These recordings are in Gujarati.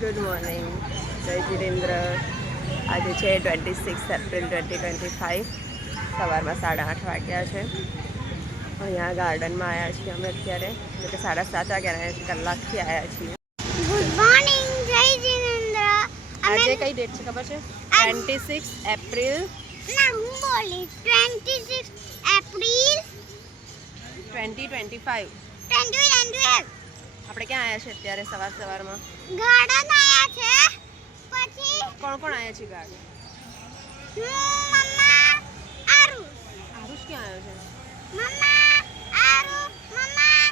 ગુડ મોર્નિંગ, જય જીરેન્દ્ર. આજે છે 26 એપ્રિલ 2025. સવારમાં 8:30 વાગ્યા છે. અહીંયા ગાર્ડનમાં આવ્યા છીએ અમે અત્યારે, એટલે કે 7:30 વાગ્યા આવ્યા છીએ, કલાકથી આવ્યા છીએ. ગુડ મોર્નિંગ, જય જીનેન્દ્ર. આજે કઈ ડેટ છે ખબર છે? 26 એપ્રિલ. ના, હું બોલી 26 એપ્રિલ 2025. 2025. આપણે ક્યાં આવ્યા છે અત્યારે સવારમાં? ગાર્ડન આયા છે. પછી કોણ કોણ આવ્યા છે ગાર્ડન? મમ્મા, આરુષ. આરુષ ક્યાં આવ્યો છે? મમ્મા, આરુષ, મમ્મા,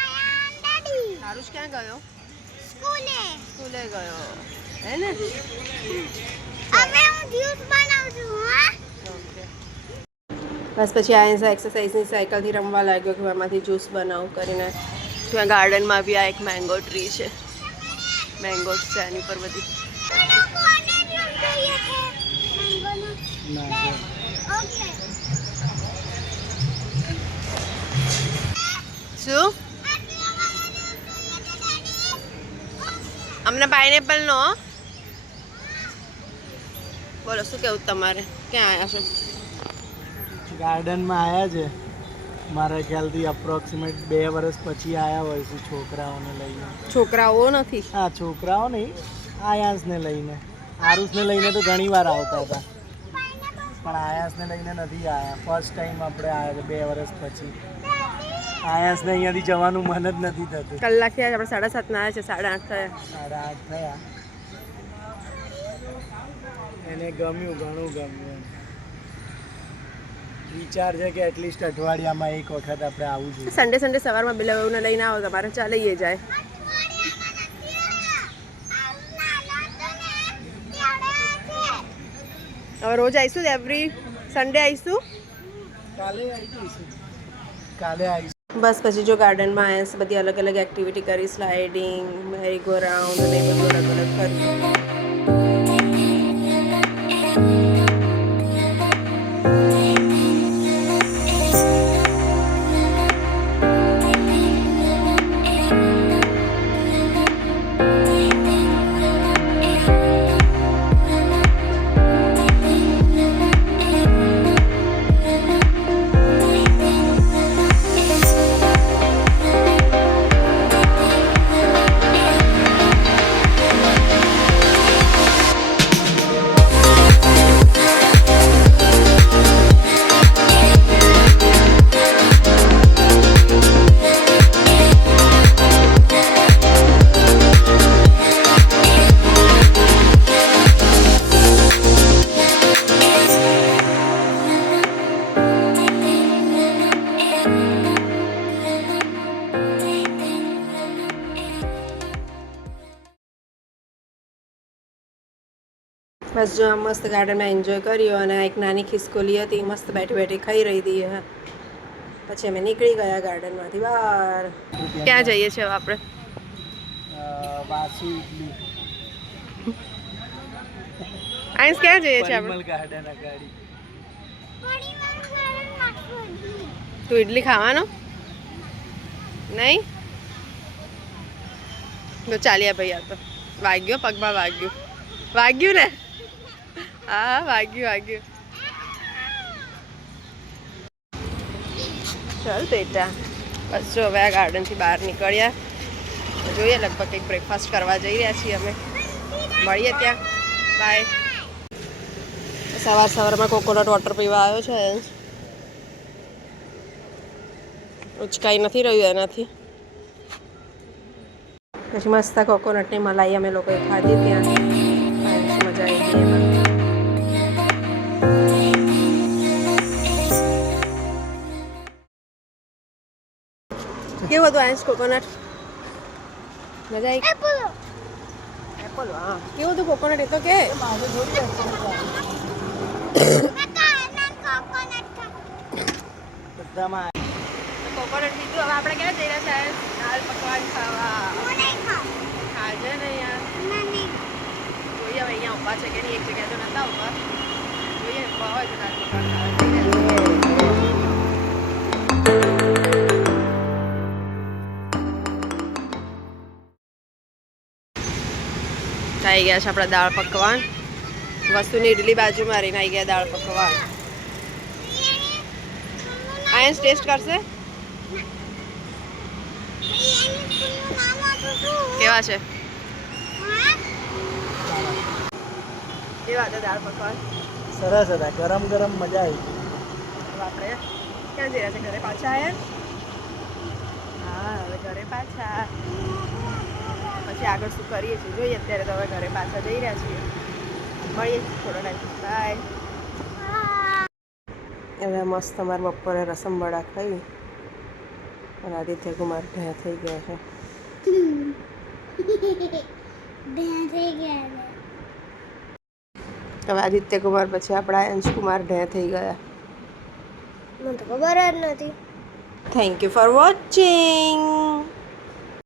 આયા ડેડી. આરુષ ક્યાં ગયો? સ્કૂલે ગયો હે ને? હવે હું જ્યુસ બનાવું છું. હા, ઓકે. બસ પછી આ એક્સરસાઇઝની સાયકલથી રમવા લાગ્યો કે એમાંથી જ્યુસ બનાવું કરીને. ત્યાં ગાર્ડનમાં બી આ એક મેંગો ટ્રી છે, મેંગોસ છે એની પર બધી. કોને જ્યુસ જોઈએ છે? મેંગોનો. ઓકે. શું? અમને પાઇનેપલ નો. બોલો, શું કેવું તમારે? ક્યાં આવ્યા છો? ગાર્ડનમાં આવ્યા છે. મારા ખ્યાલથી અપ્રોક્સિમેટ 2 વર્ષ પછી આવ્યા હોય છે છોકરાઓને લઈને. છોકરાઓ નથી. હા, છોકરાઓ નહીં, આયાસને લઈને. આરુષને લઈને તો ઘણી વાર આવતા હતા, પણ આયાસને લઈને નથી આવ્યા. ફર્સ્ટ ટાઈમ આપણે આવ્યા છે 2 વર્ષ પછી. આયાસને અહીંયાથી જવાનું મન જ નથી થતું. કલાક થયા આપણે 7:30 ના આવ્યા છે, 8:30 થયા. 8:30 થયા. એને ગમ્યું, ઘણું ગમ્યું. વિચાર છે કે એટલીસ્ટ અઠવાડિયામાં એક વખત આપણે આવવું જોઈએ. સન્ડે સવારમાં બિલાવને લઈને આવો, તમારે ચાલીએ જાય. હવે રોજ આવીશું, એવરી સન્ડે આવીશું. કાલે આવીશું. બસ પછી જો ગાર્ડનમાં આવ્યા છે, બધી અલગ અલગ એક્ટિવિટી કરી, સ્લાઇડિંગ, મેરી ગો રાઉન્ડ અને એ બધું અલગ અલગ કર્યું. બસ જો આ મસ્ત ગાર્ડનમાં એન્જોય કર્યો, અને એક નાની ખિસકોલી હતી, મસ્ત બેઠી બેઠી ખાઈ રહી હતી. પછી અમે નીકળી ગયા ગાર્ડનમાંથી બહાર. ક્યાં જઈએ છીએ હવે આપણે? વાસુ ઇડલી. આઈસ ક્યાં જઈએ છીએ આપણે? પરિમલ ગાર્ડન અગાડી. તું ઇડલી ખાવાનો નહીં? તો ચાલ્યા ભાઈ. આ તો વાગ્યો, પગમાં વાગ્યું ને? હા, વાગ્યું. ચાલ બેટા. બસ જો હવે આ ગાર્ડનથી બહાર નીકળ્યા. જોઈએ, લગભગ કંઈક બ્રેકફાસ્ટ કરવા જઈ રહ્યા છીએ અમે. મળીએ ત્યાં. બાય. સવારમાં કોકોનટ વોટર પીવા આવ્યો છે. ઉચકાઈ નથી રહ્યું એનાથી. પછી મસ્ત કોકોનટની મલાઈ અમે લોકોએ ખાધી ત્યાં. મજા આવી ગઈ એમાં. કેવું હતું આઈસ કોકોનટ? મજા આવી? એપલ. હા, કેવું હતું કોકોનટ? એ તો કે બધામાં કોકોનટ પીધું. હવે આપણે ક્યાં જઈ રહ્યા છે? દાલ પકવાન ખાવા. ખાજે ને યાર. જોઈએ હવે અહીંયા ઊભા છે કે નહીં. એક જગ્યાએ તો નતા ઊભા. જોઈએ ઊભા હોય તો દાલ પકવાન ખાવા જઈ રહ્યા. આવી ગયા છે આપણા દાળ પકવાન. વસ્તુની ઇડલી બાજુ મારીને આવી ગયા દાળ પકવાન. આયન્સ ટેસ્ટ કરશે કેવા છે? કેવા હતા દાળ પકવાન? સરસ હતા, ગરમ ગરમ મજા આવી. હવે આપણે ક્યાં જઈ રહ્યા છે? ઘરે પાછા આવ્યા? હા, હવે ઘરે પાછા. પછી આગળ શું કરીએ છીએ જોઈએ. અત્યારે તો હવે ઘરે પાછા જઈ રહ્યા છીએ. મળીએ થોડો ટાઈમ. બાય. હવે મસ્ત અમારા બપોરે રસમ વડા ખાઈ અને આદિત્ય કુમાર ભેં થઈ ગયા છે. હવે આદિત્ય કુમાર પછી આપણા અંશ કુમાર ઢે થઈ ગયા. મને તો ખબર જ નથી. Thank you for watching.